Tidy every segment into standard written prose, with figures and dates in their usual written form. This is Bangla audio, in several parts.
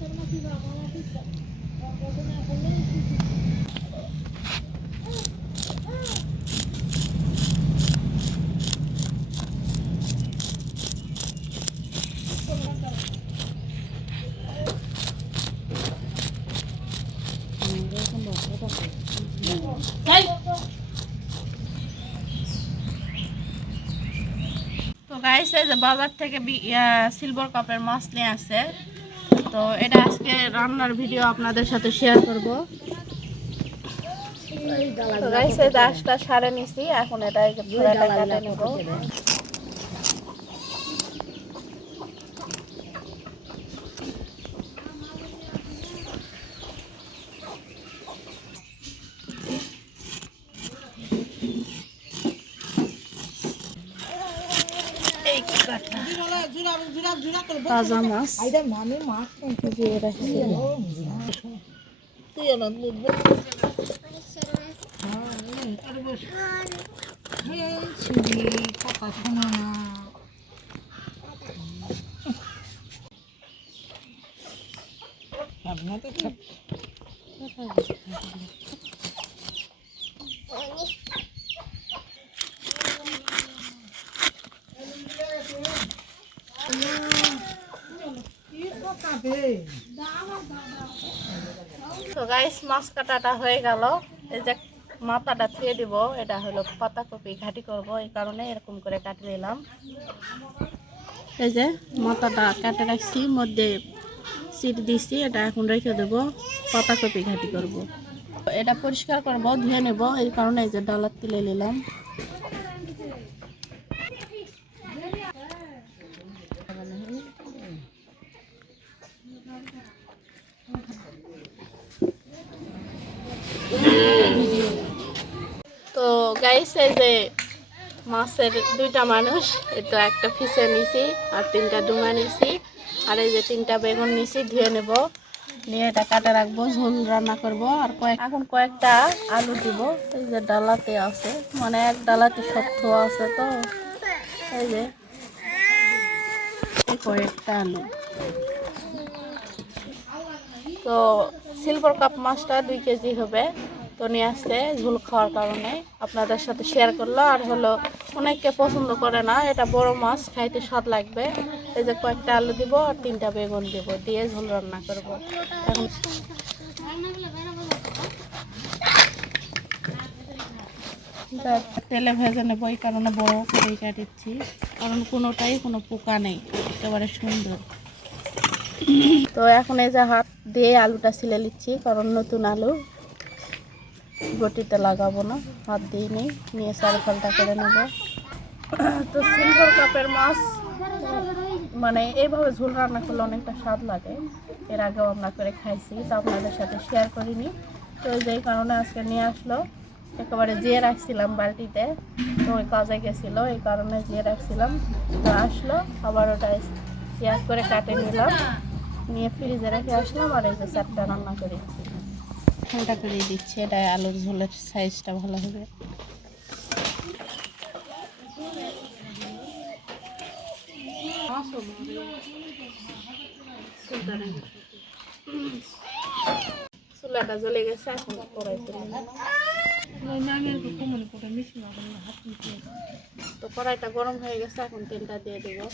তো গাইস এই যে বাজার থেকে সিলভার কাপের মাছ নিয়ে আসছে। তো এটা আজকে রান্নার ভিডিও আপনাদের সাথে শেয়ার করব। তো গাইস এই দাসটা সারে নিছি, এখন এটা পুরোটা কাটে নেব। তাজা মাছ দিয়ে রাখছি। তো গাইস মাছ কাটাটা হয়ে গেল। এই যে মাথাটা ধুয়ে দিব, এটা হলো পাতাকপি ঘাটি করব, এই কারণে এরকম করে কাটি নিলাম। এই যে মাথাটা কাটে রাখছি, মধ্যে সিট দিছি, এটা এখন রেখে দেব, পাতাকপি ঘাটি করব। এটা পরিষ্কার করব, ধুয়ে নেব, এই কারণে এই যে ডালার তুলে নিলাম। তো গাইস এই যে মাছের দুইটা মানুষ, এই তো একটা ফিসে নিছি আর তিনটা ডুমা নিছি, আর এই যে তিনটা বেগুন নিছি, ধুয়ে নেব, নিয়ে এটা কাটে রাখবো, ঝোল রান্না করব। আর এখন কয়েকটা আলু দিব, এই যে ডালাতে আছে, মানে এক ডালাতে শক্ত আছে, তো এই যে কয়েকটা আলু। তো সিলভার কাপ মাছটা 2 কেজি হবে, তো নিয়ে আসছে ঝোল খাওয়ার কারণে আপনাদের সাথে শেয়ার করলো। আর হলো অনেকে পছন্দ করে না, এটা বড় মাছ, খাইতে স্বাদ লাগবে। এই যে কয়েকটা আলু দিব আর 3টা বেগুন দিব, দিয়ে ঝোল রান্না করব। এখন তেলে ভেজে নেবো, এই কারণে বড় করে কাটিচ্ছি, কারণ কোনোটাই কোনো পোকা নেই, একেবারে সুন্দর। তো এখন এই যে হাত দিয়ে আলুটা ছিলে নিচ্ছি, কারণ নতুন আলু, বটিতে লাগাবো না, হাত দিয়ে নিয়ে চারফালটা করে নেব। তো সিলভার কাপের মাছ মানে এইভাবে ঝোল রান্না করলে অনেকটা স্বাদ লাগে, এর আগেও আমরা করে খাইছি, তো আপনাদের সাথে শেয়ার করিনি। তো যেই কারণে আজকে নিয়ে আসলো, একেবারে জিয়ে রাখছিলাম বালতিতে, তো ওই কাজে গেছিলো, এই কারণে জিয়ে রাখছিলাম। তো আসলো, আবার ওটা পেঁয়াজ করে কাটে নিলাম, নিয়ে ফ্রিজে রেখে আসলাম, আর এই যে 4টা রান্না করেছি, ঠান্ডা করে দিচ্ছি, এটা আলুর ঝোলের সাইজটা ভালো হবে। চুলাটা জ্বলে গেছে, এখন কড়াই তুলে তো কড়াইটা গরম হয়ে গেছে, এখন তেলটা দিয়ে দেবো।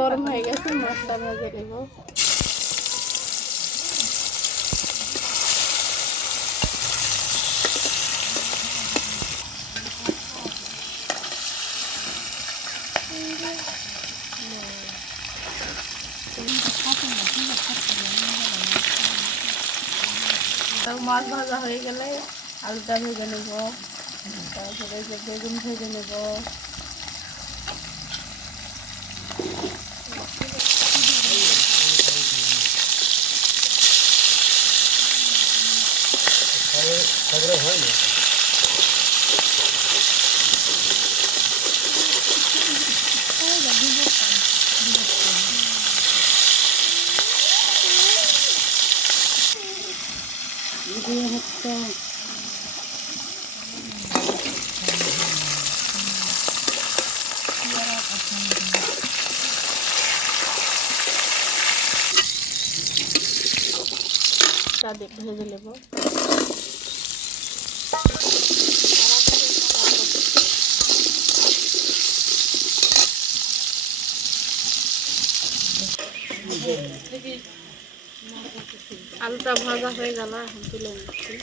গরম হয়ে গেছে, মাছটা ভেজে দেব। মাছ ভাজা হয়ে গেলে আলুটা ভেজে নেব, তারপরে যে বেগুন ভেজে নেব। হয় না হচ্ছে মাছটা ভেজে নেব। আলুটা ভাজা হয়ে গেল, এখন তুলে নিচ্ছি।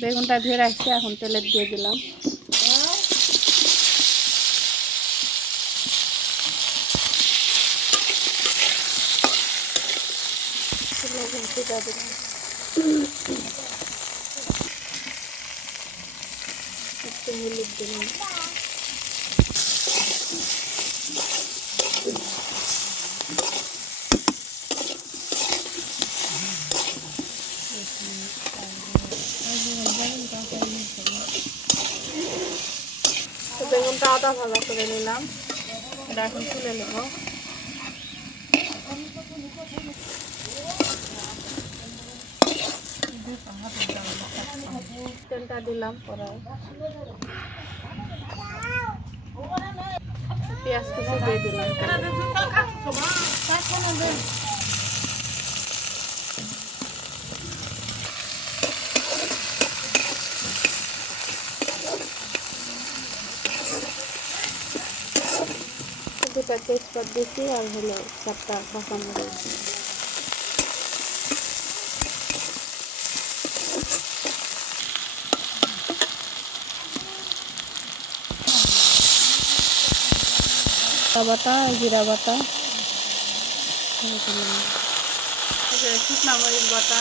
বেগুনটা ধুয়ে রাখছি, এখন তেলে দিয়ে দিলাম। একটু হলুদ দিলাম। বেগুনটা আদা ভাজা করে নিলাম, এটা এখন তুলে নেব। তেলটা দিলাম, পরে পেঁয়াজ কুচি দিয়ে দিলাম। দুটা তেজপাত দিয়েছি, আর হলো 4টা কাঁচামরিচ। বাটা, জিরা বাটা, শুকনা মরিচ বাটা,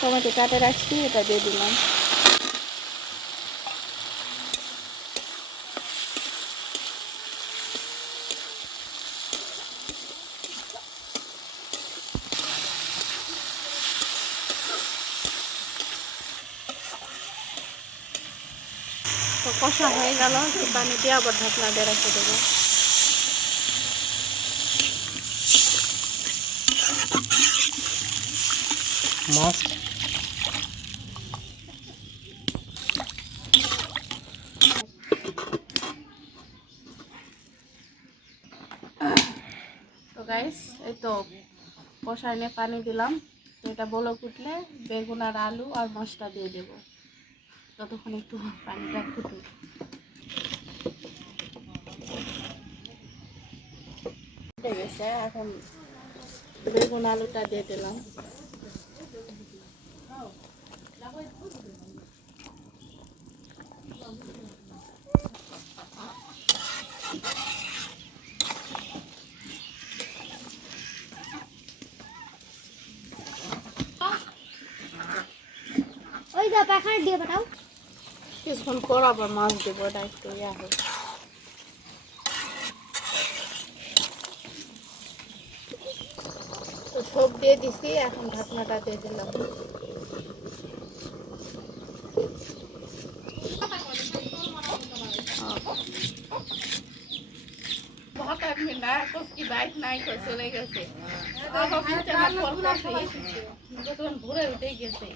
টমেটো কাটে রাখছি, এটা দিয়ে দিলাম। তো কষা হয়ে গেল, পানি দিয়ে আবার ঢাকনা দিয়ে রেখে দেবো। মাছ তো গাইস, এই তো কষায় নিয়ে পানি দিলাম। তো এটা বলক উঠলে বেগুন আর আলু আর মশলা দিয়ে দেবো। ততক্ষণ একটু পানিটা ফুটুক। ফুটে গেছে, এখন বেগুন আলুটা দিয়ে দিলাম। কিছুক্ষণ পর আবার মাছ দেবো, এটা একটু ইয়া হোক। তো সব দিয়ে দিছি, এখন ঢাকনাটা দিয়ে দিলাম। চলে গেছে ঘুরে উঠে গেছে।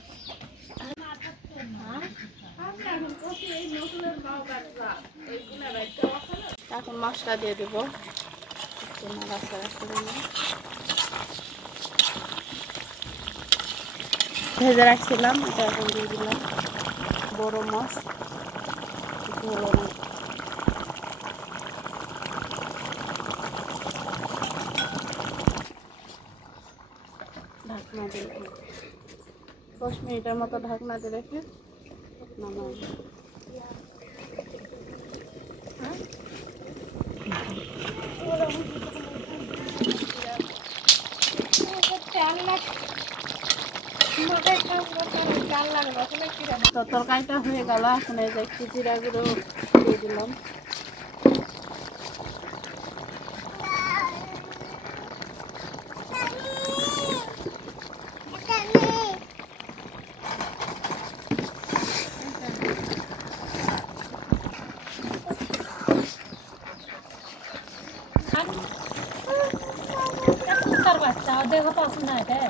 এখন মশলা দিয়ে দেব, ভেজে রাখছিলাম, এটা এখন দিয়ে দিলাম। বড় মাছ, ঢাকনা দিয়ে 10 মিনিটের মতো ঢাকনা দিয়ে রেখে নামাবো। তো তরকারিটা হয়ে গেল, এখন এই যে একটু জিরা গুঁড়ো দিয়ে দিলাম। देखो तो अपना है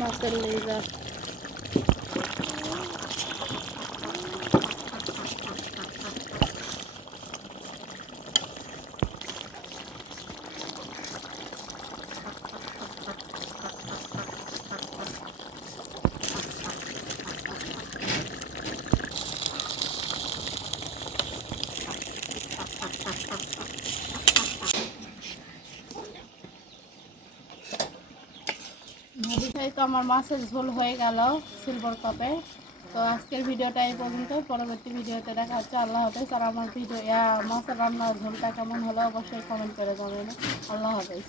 মাছের লেজা এই তো আমার মাছের ঝোল হয়ে গেল সিলভার কাপে। তো আজকের ভিডিওটা এই পর্যন্ত, পরবর্তী ভিডিওতে দেখা হচ্ছে। আল্লাহ হাফেজ। আর আমার ভিডিও মাছের রান্নার ঝোলটা কেমন হলো অবশ্যই কমেন্ট করে জানাবেন। আল্লাহ হাফেজ।